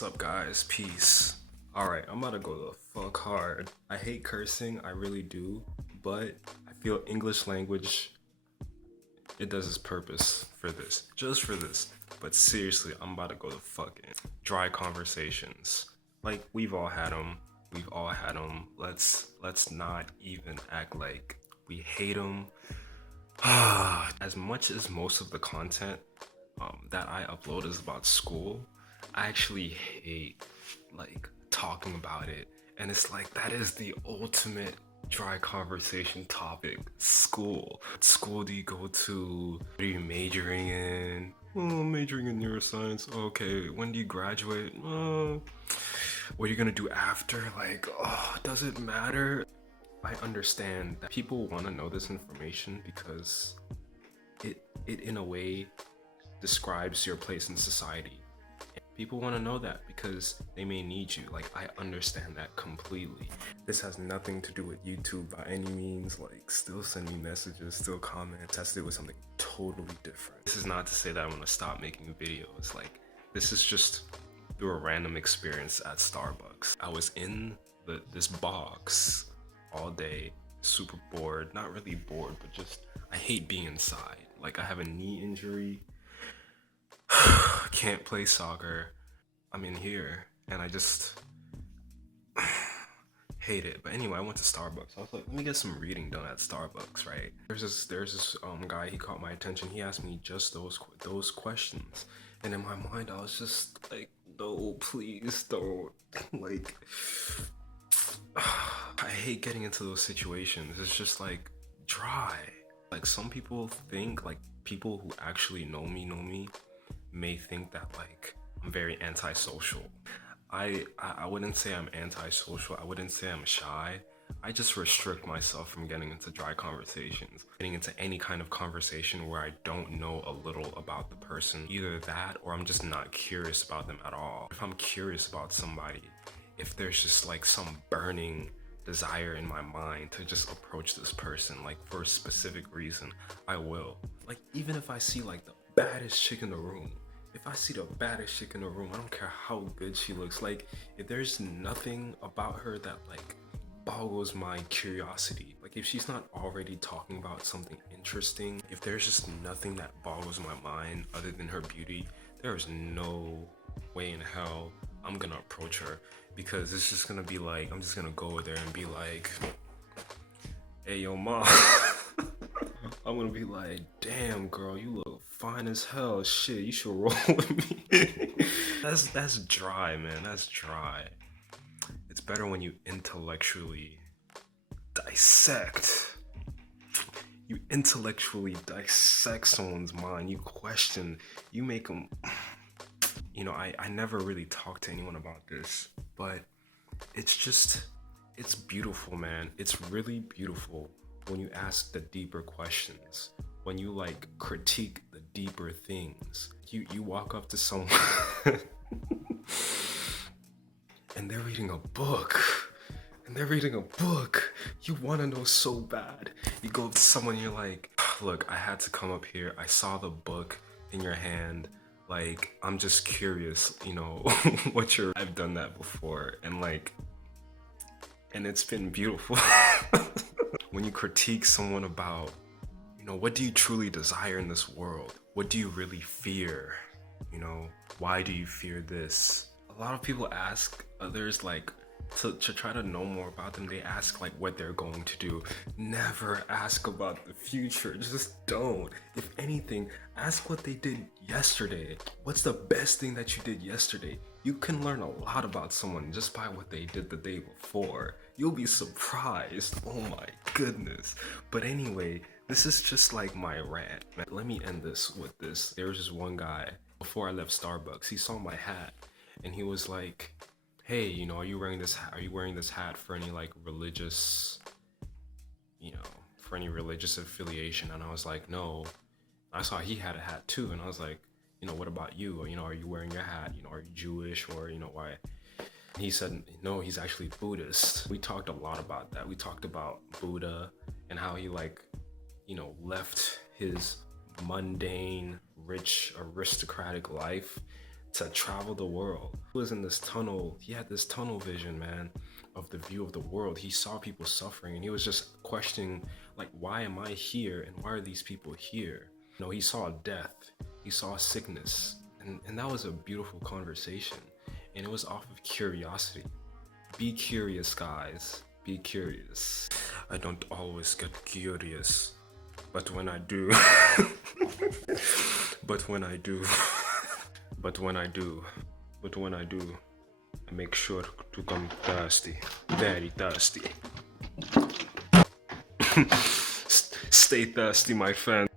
What's up, guys? Peace. Alright, I'm about to go the fuck hard. I hate cursing, I really do, but I feel English language, it does its purpose for this. Just for this. But seriously, I'm about to go the fucking dry conversations. Like, we've all had them. We've all had them. Let's not even act like we hate them. As much as most of the content that I upload is about school, I actually hate like talking about it. And it's like that is the ultimate dry conversation topic. School. What school do you go to? What are you majoring in? Oh, I'm majoring in neuroscience. Okay, when do you graduate? What are you gonna do after? Like, oh, does it matter? I understand that people want to know this information because it in a way describes your place in society. People want to know that because they may need you. Like, I understand that completely. This has nothing to do with YouTube by any means. Like, still send me messages, still comment. It has to do with something totally different. This is not to say that I'm gonna stop making videos. Like, this is just through a random experience at Starbucks. I was in this box all day, super bored. Not really bored, but just I hate being inside. Like, I have a knee injury. Can't play soccer. I'm in here and I just hate it. But anyway, I went to Starbucks. I was like, let me get some reading done at Starbucks, right? There's this guy, he caught my attention. He asked me just those questions. And in my mind, I was just like, no, please don't. Like, I hate getting into those situations. It's just like dry. Like, some people think, like, people who actually know me may think that like I'm very antisocial. I wouldn't say I'm antisocial. I wouldn't say I'm shy. I just restrict myself from getting into dry conversations, getting into any kind of conversation where I don't know a little about the person. Either that or I'm just not curious about them at all. If I'm curious about somebody, if there's just like some burning desire in my mind to just approach this person, like for a specific reason, I will. Like, even if I see like the baddest chick in the room, if I see the baddest chick in the room, I don't care how good she looks. Like, if there's nothing about her that like boggles my curiosity, like if she's not already talking about something interesting, if there's just nothing that boggles my mind other than her beauty, there is no way in hell I'm gonna approach her, because it's just gonna be like, I'm just gonna go there and be like, hey, yo, mom. I'm gonna be like, damn, girl, you look fine as hell. Shit, you should roll with me. That's dry, man. That's dry. It's better when you intellectually dissect. You intellectually dissect someone's mind. You question. You make them. You know, I never really talk to anyone about this, but it's beautiful, man. It's really beautiful when you ask the deeper questions, when you like critique the deeper things. You walk up to someone and they're reading a book. You want to know so bad. You go up to someone, you're like, look, I had to come up here. I saw the book in your hand. Like, I'm just curious, you know, I've done that before, and like, and it's been beautiful. When you critique someone about, you know, what do you truly desire in this world? What do you really fear? You know, why do you fear this? A lot of people ask others, like, to try to know more about them, they ask like what they're going to do. Never ask about the future. Just don't. If anything, ask what they did yesterday. What's the best thing that you did yesterday? You can learn a lot about someone just by what they did the day before. You'll be surprised. Oh my goodness. But anyway, this is just like my rant. Let me end this with this. There was this one guy, before I left Starbucks, he saw my hat and he was like, hey, you know, are you wearing this hat for any like religious, you know, for any religious affiliation? And I was like, no. I saw he had a hat too, and I was like, you know, what about you? Or, you know, are you wearing your hat? You know, are you Jewish? Or, you know, why? He said, no, he's actually Buddhist. We talked a lot about that. We talked about Buddha and how he like, you know, left his mundane, rich, aristocratic life to travel the world. He was in this tunnel. He had this tunnel vision, man, of the view of the world. He saw people suffering and he was just questioning, like, why am I here and why are these people here? You know, he saw death, he saw sickness, and that was a beautiful conversation. And it was off of curiosity. Be curious, guys. Be curious. I don't always get curious, but when I do, but when I do, but when I do, I make sure to come thirsty, very thirsty. Stay thirsty, my friend.